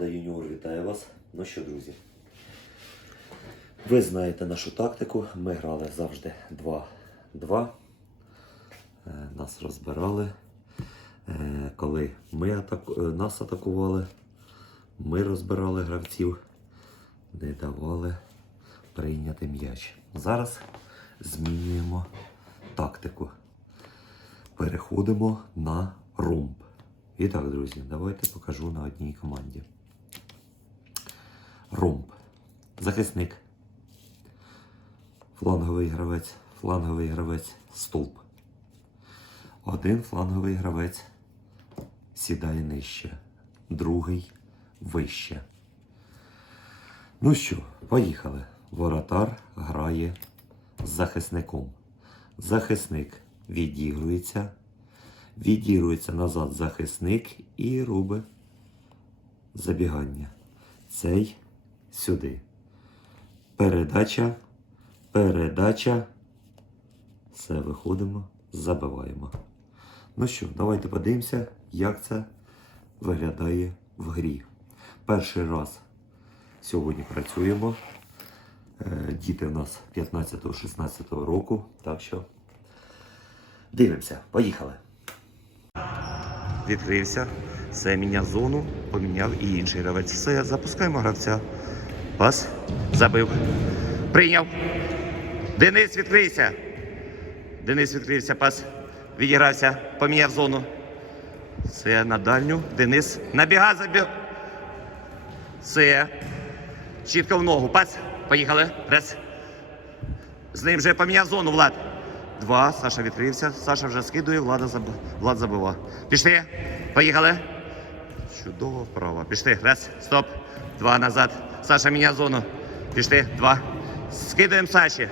Команда Юніор вітає вас. Ну що, друзі, ви знаєте нашу тактику. Ми грали завжди 2-2. Е, Нас розбирали. Е, Коли ми атаку... е, нас атакували, ми розбирали гравців, не давали прийняти м'яч. Зараз змінюємо тактику. Переходимо на ромб. І так, друзі, давайте покажу на одній команді. Ромб. Захисник. Фланговий гравець. Фланговий гравець. Стовп. Один фланговий гравець сідає нижче. Другий вище. Ну що, поїхали. Воротар грає з захисником. Захисник відігрується. Відігрується назад захисник і робить забігання. Цей сюди. Передача. Передача. Все, виходимо, забиваємо. Ну що, давайте подивимося, як це виглядає в грі. Перший раз сьогодні працюємо. Е, Діти у нас 15-16 року, так що дивимося, поїхали. Відкрився, все, міняв зону, поміняв і інший гравець. Все, запускаємо гравця. Пас, забив. Прийняв. Денис, відкрийся. Денис відкрився, пас. Відігрався, поміняв зону. Все на дальню. Денис. Набіга, забіг. Все. Чітко в ногу. Пас. Поїхали. Раз. З ним вже поміняв зону, Влад. Два. Саша відкрився. Саша вже скидує, Влада заб... Влад забива. Пішли. Поїхали. Чудово вправо. Пішли. Раз. Стоп. Два назад. Саша міняє зону. Пішли. Два. Скидаємо Саші.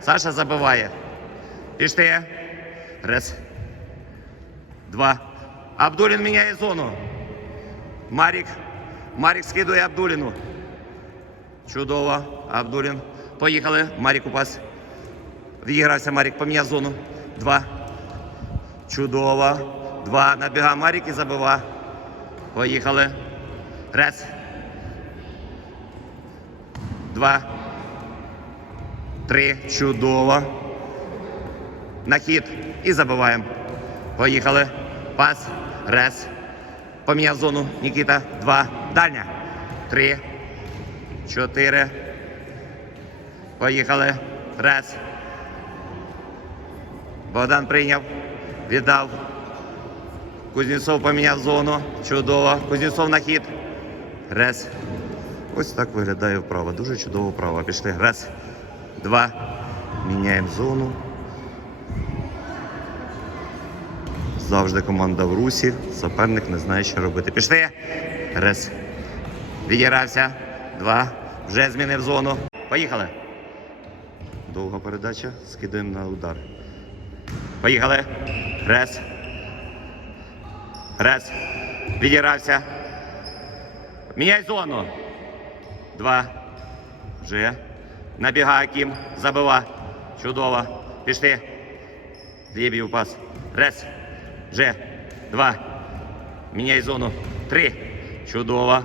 Саша забиває. Пішли. Раз. Два. Абдулін міняє зону. Марік. Марік скидує Абдуліну. Чудово. Абдулін. Поїхали. Марік у пас. Відігрався Марік, поміняв зону. Два. Чудово. Два. Набіга Марік і забива. Поїхали. Раз. Два. Три. Чудово. На хід. І забиваємо. Поїхали. Пас. Раз. Поміняв зону. Нікіта. Два. Дальня. Три. Чотири. Поїхали. Раз. Богдан прийняв. Віддав. Кузнєцов поміняв зону. Чудово. Кузнєцов на хід. Раз. Ось так виглядає вправа. Дуже чудово вправа. Пішли. Раз. Два. Міняємо зону. Завжди команда в русі. Суперник не знає, що робити. Пішли. Раз. Відігрався. Два. Вже змінив зону. Поїхали. Довга передача. Скидаємо на удар. Поїхали. Раз. Раз. Відігрався. Міняй зону. Два. Вже. Набігає Кім. Забива. Чудово. Пішли. Лєбів пас. Раз. Вже. Два. Міняй зону. Три. Чудово.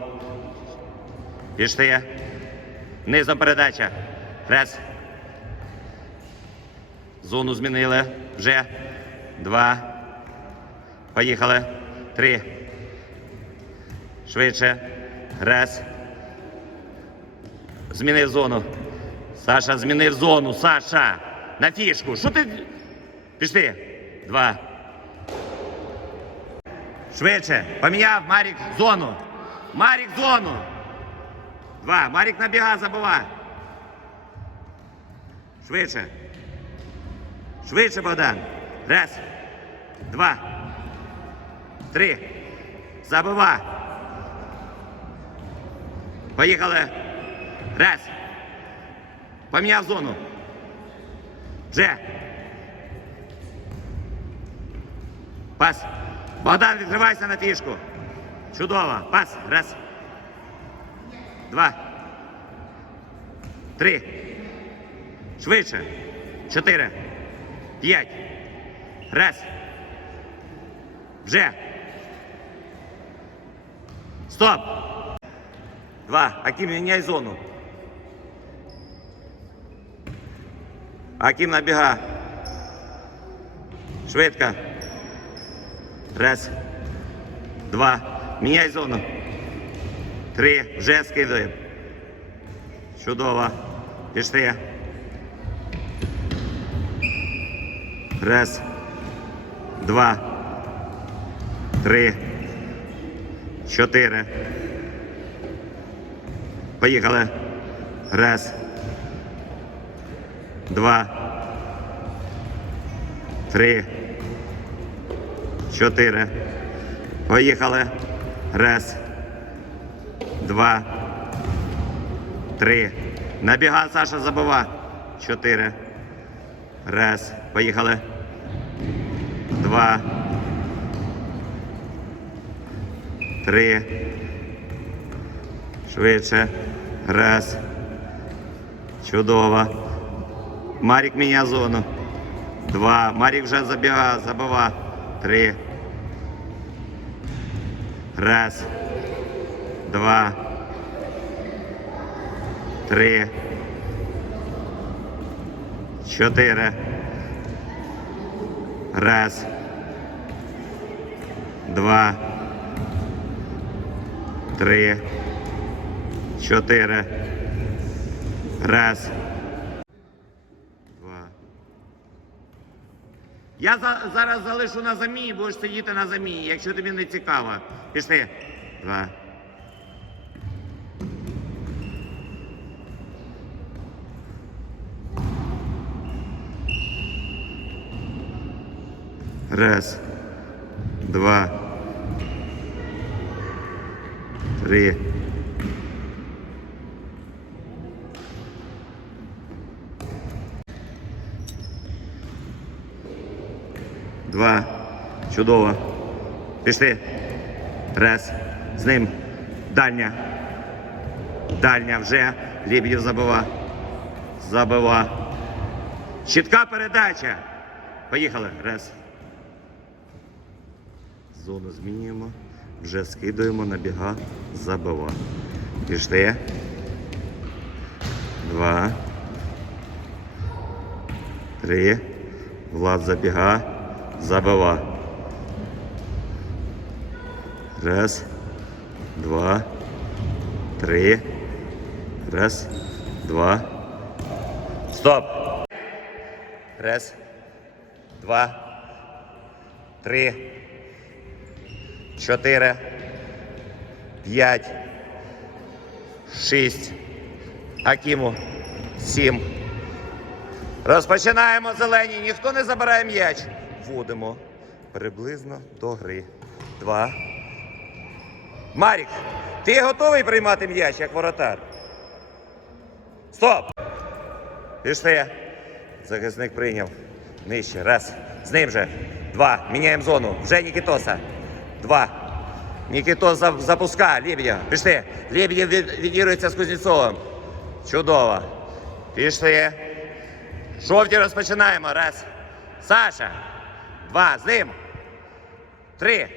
Пішли. Низом передача. Раз. Зону змінили. Вже. Два. Поїхали. Три. Швидше. Раз. Змінив зону. Саша змінив зону. Саша. На фішку. Що ти? Пішли. Два. Швидше. Поміняв Марік зону. Марік зону. Два. Марік набіга, забува. Швидше. Швидше, Богдан. Раз. Два. Три. Забива. Поїхали. Раз. Поміняв зону. Вже. Пас. Богдан, відкривайся на фішку. Чудово. Пас. Раз. Два. Три. Швидше. Чотири. П'ять. Раз. Вже. Стоп. Два. Аким, міняй зону. Аким набіга. Швидко. Раз. Два. Міняй зону. Три. Вже скидуємо. Чудово. Пішли. Раз. Два. Три. Чотири. Поїхали. Раз. Два. Три. Чотири. Поїхали. Раз. Два. Три. Набіга, Саша, забива. Чотири. Раз. Поїхали. Два. Три. Швидше. Раз. Чудово. Марік міняє зону. Два. Марік вже забігає, забива. Три. Раз. Два. Три. Чотири. Раз. Два. Три. Чотири. Раз. Два. Я за, зараз залишу на замії, будеш сидіти на замії, якщо тобі не цікаво. Пішли. Два. Раз. Два. Три. Два. Чудово. Пішли. Раз. З ним. Дальня. Дальня вже. Лібідів забива. Забива. Чітка передача. Поїхали. Раз. Зону змінюємо. Вже скидуємо на біга. Забива. Пішли. Два. Три. Влад забіга. Забива. Раз. Два. Три. Раз. Два. Стоп. Раз. Два. Три. Чотири. П'ять. Шість. Акіму. Сім. Розпочинаємо зелені. Ніхто не забирає м'яч. Вводимо приблизно до гри. Два. Марік, ти готовий приймати м'яч як воротар? Стоп! Пішли. Захисник прийняв. Нижче. Раз. З ним же. Два. Міняємо зону. Вже Нікітоса. Два. Нікітос за- запуска. Лебедя. Пішли. Лебедєв від- відігрується з Кузнєцовим. Чудово. Пішли. Жовті розпочинаємо. Раз. Саша. Два. З ним. Три.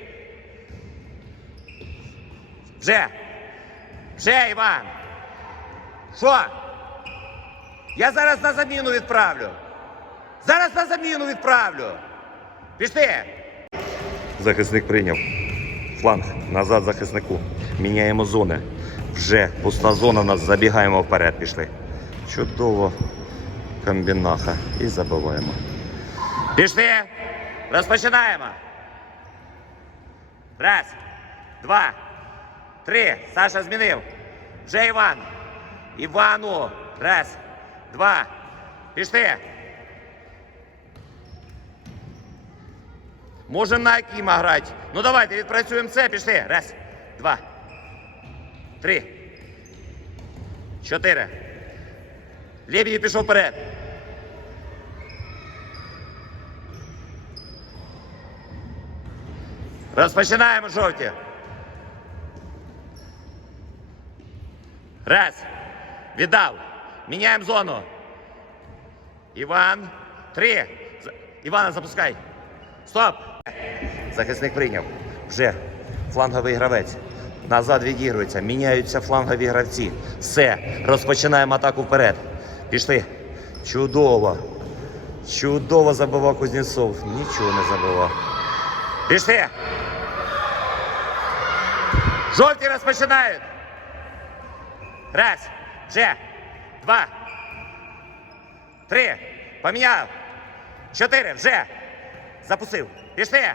Вже. Вже, Іван. Що? Я зараз на заміну відправлю. Зараз на заміну відправлю. Пішли. Захисник прийняв. Фланг. Назад захиснику. Міняємо зони. Вже пуста зона нас. Забігаємо вперед. Пішли. Чудово. Комбінаха. І забиваємо. Пішли. Розпочинаємо. Раз. Два. Три. Саша змінив. Вже Іван. Івану. Раз. Два. Пішли. Можемо на Акіма грати. Ну давайте відпрацюємо це. Пішли. Раз. Два. Три. Чотири. Лебідів пішов вперед. Розпочинаємо жовті. Раз. Віддав. Міняємо зону. Іван. Три. Івана запускай. Стоп. Захисник прийняв. Вже фланговий гравець. Назад відігрується, міняються флангові гравці. Все, розпочинаємо атаку вперед. Пішли. Чудово. Чудово забивав Кузнєцов. Нічого не забивав. Пішли. Жовті розпочинають. Раз. Вже. Два. Три. Поміняв. Чотири. Вже. Запустив. Пішли.